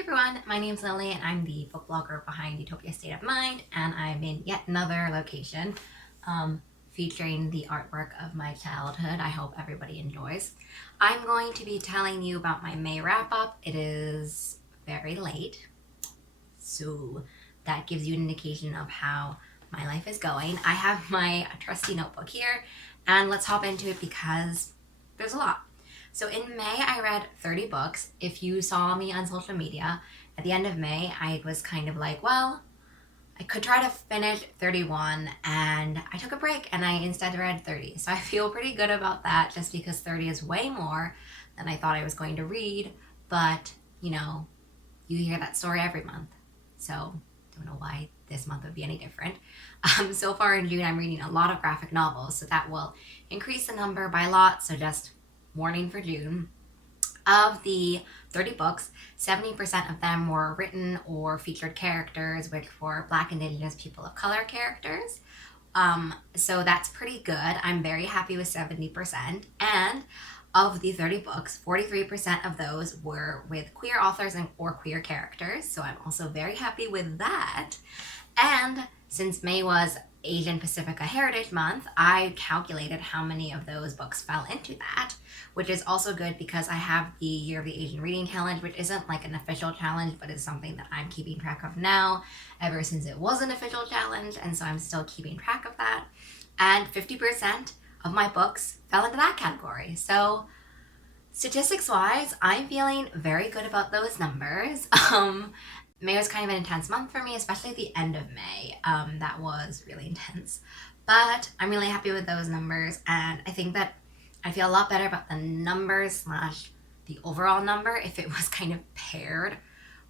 everyone, my name's Lily and I'm the book blogger behind Utopia State of Mind, and I'm in yet another location featuring the artwork of my childhood. I hope everybody enjoys. I'm going to be telling you about my May wrap-up. It is very late, so that gives you an indication of how my life is going. I have my trusty notebook here, and let's hop into it because there's a lot. So in May, I read 30 books. If you saw me on social media, at the end of May, I was kind of like, well, I could try to finish 31, and I took a break and I instead read 30. So I feel pretty good about that just because 30 is way more than I thought I was going to read. But, you know, you hear that story every month. So don't know why this month would be any different. So far in June, I'm reading a lot of graphic novels, so that will increase the number by a lot. So just warning for June. Of the 30 books, 70% of them were written or featured characters, which were Black, Indigenous, people of color characters. So that's pretty good. I'm very happy with 70%. And of the 30 books, 43% of those were with queer authors or queer characters. So I'm also very happy with that. And since May was Asian Pacifica Heritage Month, I calculated how many of those books fell into that, which is also good because I have the Year of the Asian Reading Challenge, which isn't like an official challenge, but it's something that I'm keeping track of now ever since it was an official challenge, and so I'm still keeping track of that. And 50% of my books fell into that category. So statistics-wise, I'm feeling very good about those numbers. May was kind of an intense month for me, especially at the end of May. That was really intense. But I'm really happy with those numbers, and I think that I feel a lot better about the numbers / the overall number if it was kind of paired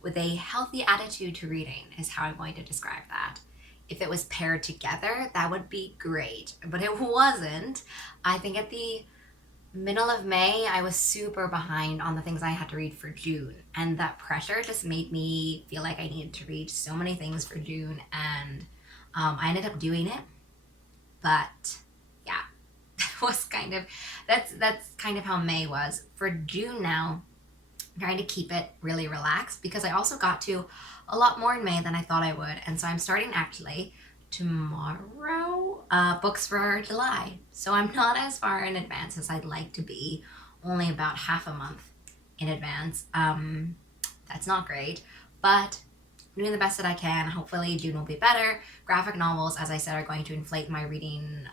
with a healthy attitude to reading, is how I'm going to describe that. If it was paired together, that would be great, but it wasn't. I think at the middle of May, I was super behind on the things I had to read for June, and that pressure just made me feel like I needed to read so many things for June, and I ended up doing it. But yeah, that's kind of how May was. For June now, I'm trying to keep it really relaxed because I also got to a lot more in May than I thought I would, and so I'm starting actually tomorrow books for July. So I'm not as far in advance as I'd like to be, only about half a month in advance. That's not great, but I'm doing the best that I can. Hopefully June will be better. Graphic novels, as I said, are going to inflate my reading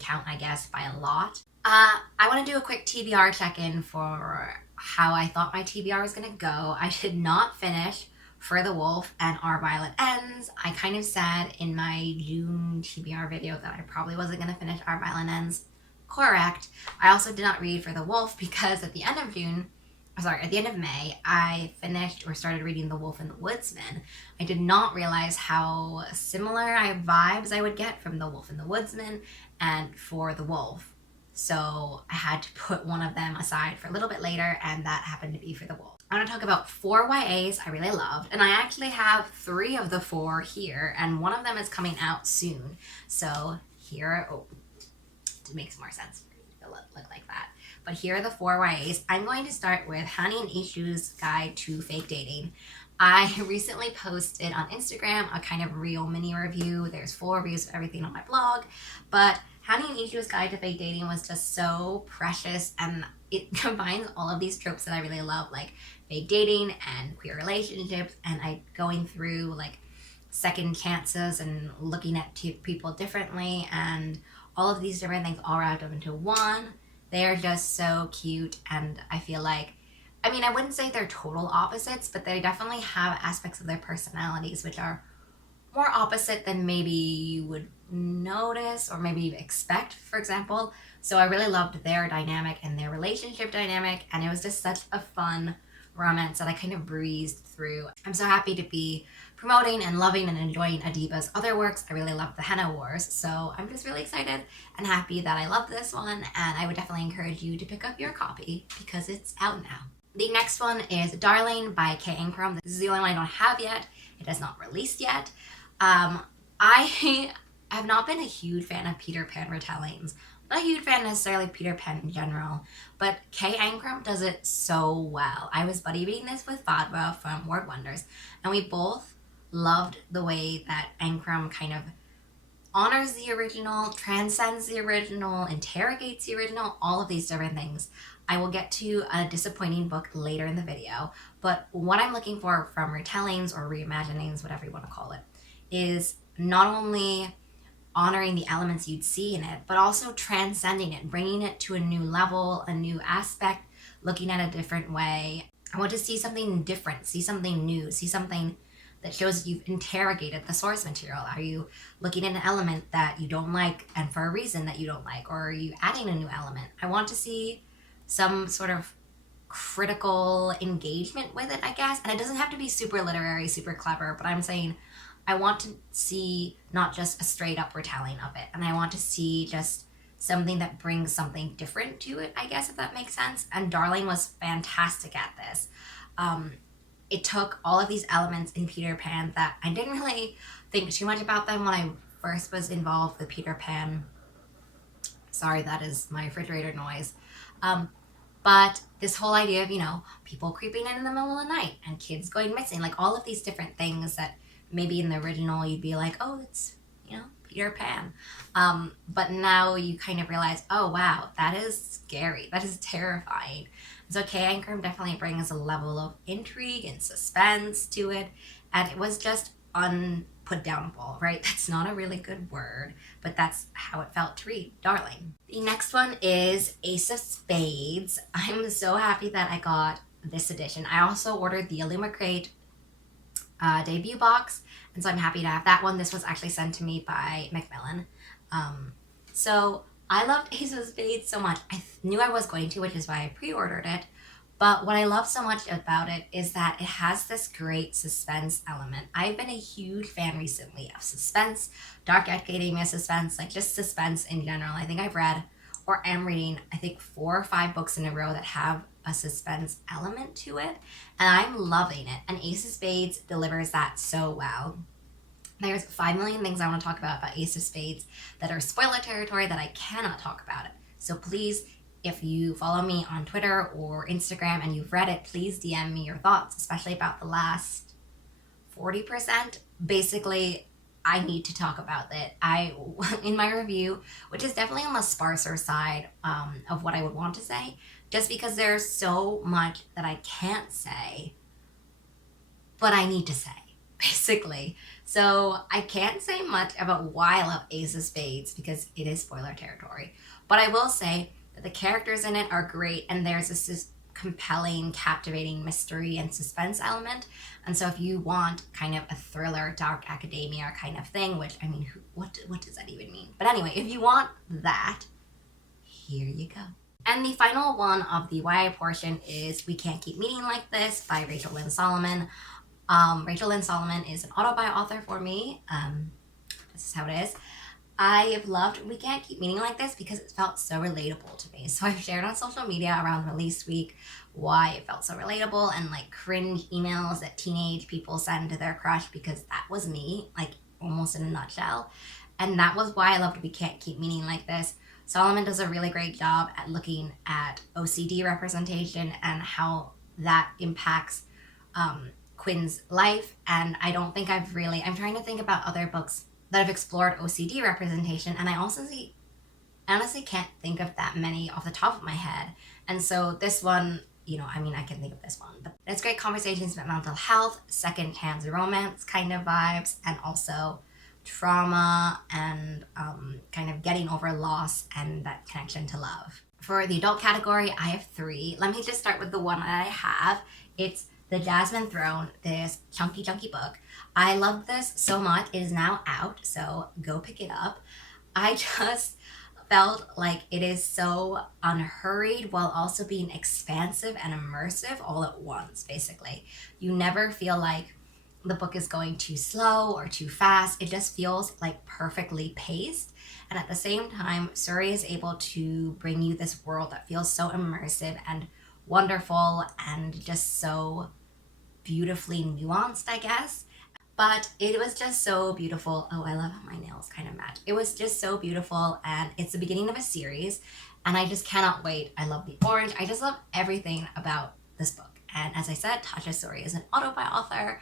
count, I guess, by a lot. I want to do a quick TBR check-in for how I thought my TBR was going to go. I did not finish For the Wolf and Our Violet Ends. I kind of said in my June TBR video that I probably wasn't going to finish Our Violet Ends. Correct. I also did not read For the Wolf because at the end of May, I finished or started reading The Wolf and the Woodsman. I did not realize how similar vibes I would get from The Wolf and the Woodsman and For the Wolf. So I had to put one of them aside for a little bit later, and that happened to be For the Wolf. I want to talk about 4 YAs I really loved, and I actually have 3 of the 4 here, and one of them is coming out soon. So here, it makes more sense for it to look like that. But here are the 4 YAs. I'm going to start with Honey and Ishu's Guide to Fake Dating. I recently posted on Instagram a kind of real mini review. There's 4 reviews of everything on my blog, but Honey and Ishu's Guide to Fake Dating was just so precious, and it combines all of these tropes that I really love, like fake dating and queer relationships, and going through like second chances and looking at people differently, and all of these different things all wrapped up into one. They are just so cute, and I feel like, I wouldn't say they're total opposites, but they definitely have aspects of their personalities which are more opposite than maybe you would notice or maybe expect, for example. So I really loved their dynamic and their relationship dynamic, and it was just such a fun romance that I kind of breezed through. I'm so happy to be promoting and loving and enjoying Adiba's other works. I really loved the Henna Wars, so I'm just really excited and happy that I love this one, and I would definitely encourage you to pick up your copy because it's out now. The next one is Darling by K Ingram. This is the only one I don't have yet. It has not released yet. I have not been a huge fan of Peter Pan retellings. I'm Not a huge fan necessarily of Peter Pan in general, but K Ingram does it so well. I was buddy reading this with Fadwa from Word Wonders, and we both loved the way that Ingram kind of honors the original, transcends the original, interrogates the original, all of these different things. I will get to a disappointing book later in the video, but what I'm looking for from retellings or reimaginings, whatever you want to call it, is not only honoring the elements you'd see in it, but also transcending it, bringing it to a new level, a new aspect, looking at a different way. I want to see something different, see something new, see something that shows you've interrogated the source material. Are you looking at an element that you don't like and for a reason that you don't like, or are you adding a new element? I want to see some sort of critical engagement with it, I guess. And it doesn't have to be super literary, super clever, but I'm saying I want to see not just a straight up retelling of it. And I want to see just something that brings something different to it, I guess, if that makes sense. And Darling was fantastic at this. It took all of these elements in Peter Pan that I didn't really think too much about them when I first was involved with Peter Pan. Sorry, that is my refrigerator noise. But this whole idea of, people creeping in the middle of the night and kids going missing, like all of these different things that maybe in the original you'd be like, oh, it's, Peter Pan. But now you kind of realize, oh, wow, that is scary. That is terrifying. So K Ingram definitely brings a level of intrigue and suspense to it. And it was just unputdownable, right? That's not a really good word, but that's how it felt to read Darling. The next one is Ace of Spades. I'm so happy that I got this edition. I also ordered the Illumicrate debut box, and so I'm happy to have that one. This was actually sent to me by Macmillan. So I loved Ace of Spades so much. I knew I was going to, which is why I pre-ordered it. But what I love so much about it is that it has this great suspense element. I've been a huge fan recently of suspense, dark academia suspense, like just suspense in general. I think I've read or am reading, I think 4 or 5 books in a row that have a suspense element to it. And I'm loving it. And Ace of Spades delivers that so well. There's 5 million things I want to talk about Ace of Spades that are spoiler territory that I cannot talk about it. So please, if you follow me on Twitter or Instagram and you've read it, please DM me your thoughts, especially about the last 40%. Basically, I need to talk about it. In my review, which is definitely on the sparser side of what I would want to say, just because there's so much that I can't say, but I need to say, basically. So I can't say much about why I love Ace of Spades because it is spoiler territory. But I will say that the characters in it are great, and there's this compelling, captivating mystery and suspense element. And so if you want kind of a thriller, dark academia kind of thing, which, I mean, what does that even mean? But anyway, if you want that, here you go. And the final one of the YA portion is We Can't Keep Meeting Like This by Rachel Lynn Solomon. Rachel Lynn Solomon is an auto-buy author for me. This is how it is. I have loved We Can't Keep Meeting Like This because it felt so relatable to me. So I've shared on social media around release week why it felt so relatable and like cringe emails that teenage people send to their crush, because that was me, like almost in a nutshell. And that was why I loved We Can't Keep Meeting Like This. Solomon does a really great job at looking at OCD representation and how that impacts Quinn's life. And I don't think I'm trying to think about other books that have explored OCD representation, and I honestly can't think of that many off the top of my head. And so this one, I can think of this one, but it's great conversations about mental health, second chance romance kind of vibes, and also trauma and kind of getting over loss and that connection to love. For the adult category, I have 3. Let me just start with the one that I have. It's the Jasmine Throne, this chunky book. I love this so much. It is now out, so go pick it up. I just felt like it is so unhurried while also being expansive and immersive all at once, basically. You never feel like the book is going too slow or too fast. It just feels like perfectly paced. And at the same time, Suri is able to bring you this world that feels so immersive and wonderful and just so beautifully nuanced, I guess. But it was just so beautiful. Oh, I love how my nails kind of match. It was just so beautiful, and it's the beginning of a series, and I just cannot wait. I love the orange. I just love everything about this book. And as I said, Tasha Sori is an auto-buy author,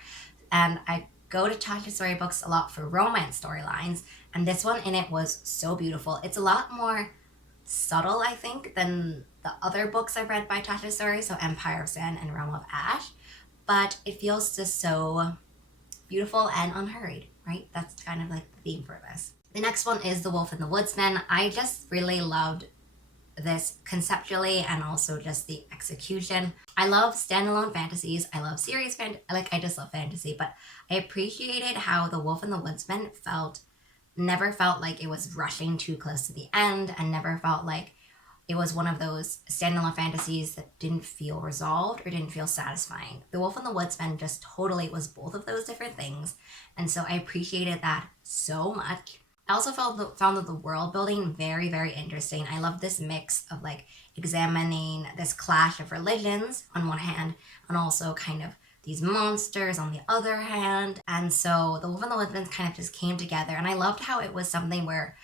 and I go to Tasha Sori books a lot for romance storylines, and this one in it was so beautiful. It's a lot more subtle, I think, than the other books I've read by Tasha Sori, so Empire of Sand and Realm of Ash, but it feels just so beautiful and unhurried, right? That's kind of like the theme for this. The next one is The Wolf and the Woodsman. I just really loved this conceptually and also just the execution. I love standalone fantasies. I love series I just love fantasy, but I appreciated how The Wolf and the Woodsman never felt like it was rushing too close to the end, and never felt like it was one of those standalone fantasies that didn't feel resolved or didn't feel satisfying. The Wolf and the Woodsman just totally was both of those different things, and so I appreciated that so much. I also found the world building very, very interesting. I love this mix of like examining this clash of religions on one hand, and also kind of these monsters on the other hand. And so The Wolf and the Woodsman kind of just came together, and I loved how it was something where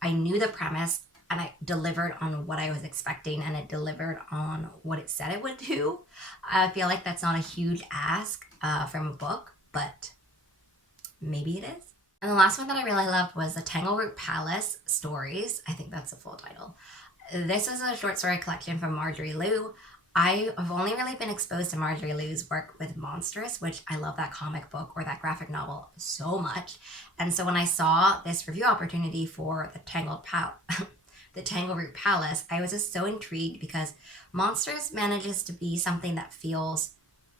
I knew the premise and I delivered on what I was expecting, and it delivered on what it said it would do. I feel like that's not a huge ask from a book, but maybe it is. And the last one that I really loved was the Tangleroot Palace Stories. I think that's the full title. This is a short story collection from Marjorie Liu. I have only really been exposed to Marjorie Liu's work with Monstrous, which I love that comic book or that graphic novel so much. And so when I saw this review opportunity for the Tangleroot Palace, I was just so intrigued because Monstrous manages to be something that feels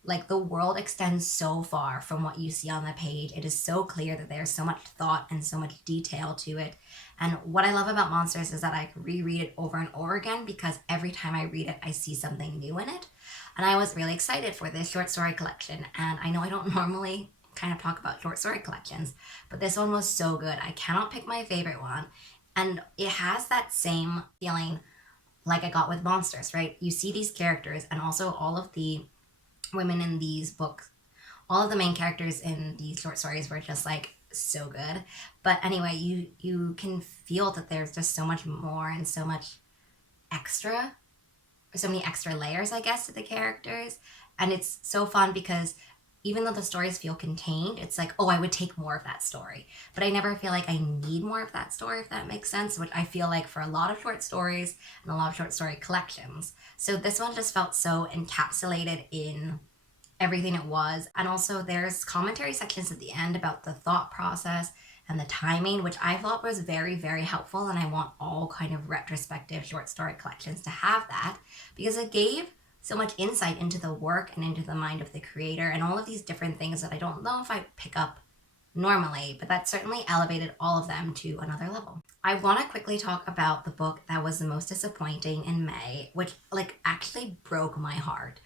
like the world extends so far from what you see on the page. It is so clear that there's so much thought and so much detail to it. And what I love about Monsters is that I can reread it over and over again, because every time I read it, I see something new in it. And I was really excited for this short story collection. And I know I don't normally kind of talk about short story collections, but this one was so good. I cannot pick my favorite one. And it has that same feeling like I got with Monsters, right? You see these characters, and also all of the women in these books, all of the main characters in these short stories were just like so good. But anyway, you can feel that there's just so much more and so many extra layers, I guess, to the characters. And it's so fun because even though the stories feel contained, it's like, oh, I would take more of that story. But I never feel like I need more of that story, if that makes sense, which I feel like for a lot of short stories and a lot of short story collections. So this one just felt so encapsulated in everything it was. And also there's commentary sections at the end about the thought process and the timing, which I thought was very, very helpful. And I want all kind of retrospective short story collections to have that, because it gave so much insight into the work and into the mind of the creator and all of these different things that I don't know if I pick up normally, but that certainly elevated all of them to another level. I want to quickly talk about the book that was the most disappointing in May, which actually broke my heart.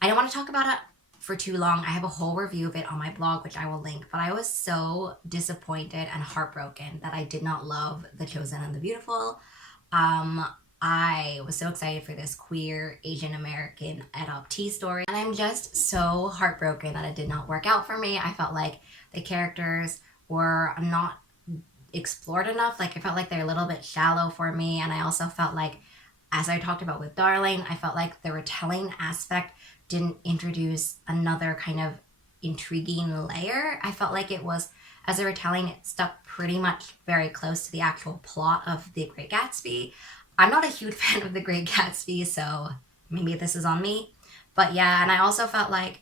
I don't want to talk about it for too long. I have a whole review of it on my blog, which I will link, but I was so disappointed and heartbroken that I did not love The Chosen and the Beautiful. I was so excited for this queer Asian American adoptee story, and I'm just so heartbroken that it did not work out for me. I felt like the characters were not explored enough. I felt like they're a little bit shallow for me, and I also felt like, as I talked about with Darling, I felt like the retelling aspect didn't introduce another kind of intriguing layer. I felt like it was, as a retelling, it stuck pretty much very close to the actual plot of The Great Gatsby. I'm not a huge fan of The Great Gatsby, so maybe this is on me. But yeah, and I also felt like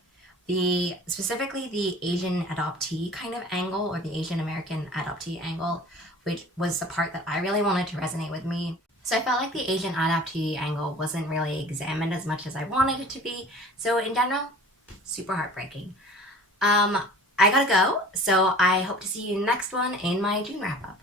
specifically the Asian adoptee kind of angle, or the Asian American adoptee angle, which was the part that I really wanted to resonate with me. So I felt like the Asian adoptee angle wasn't really examined as much as I wanted it to be. So in general, super heartbreaking. I gotta go, so I hope to see you next one in my June wrap-up.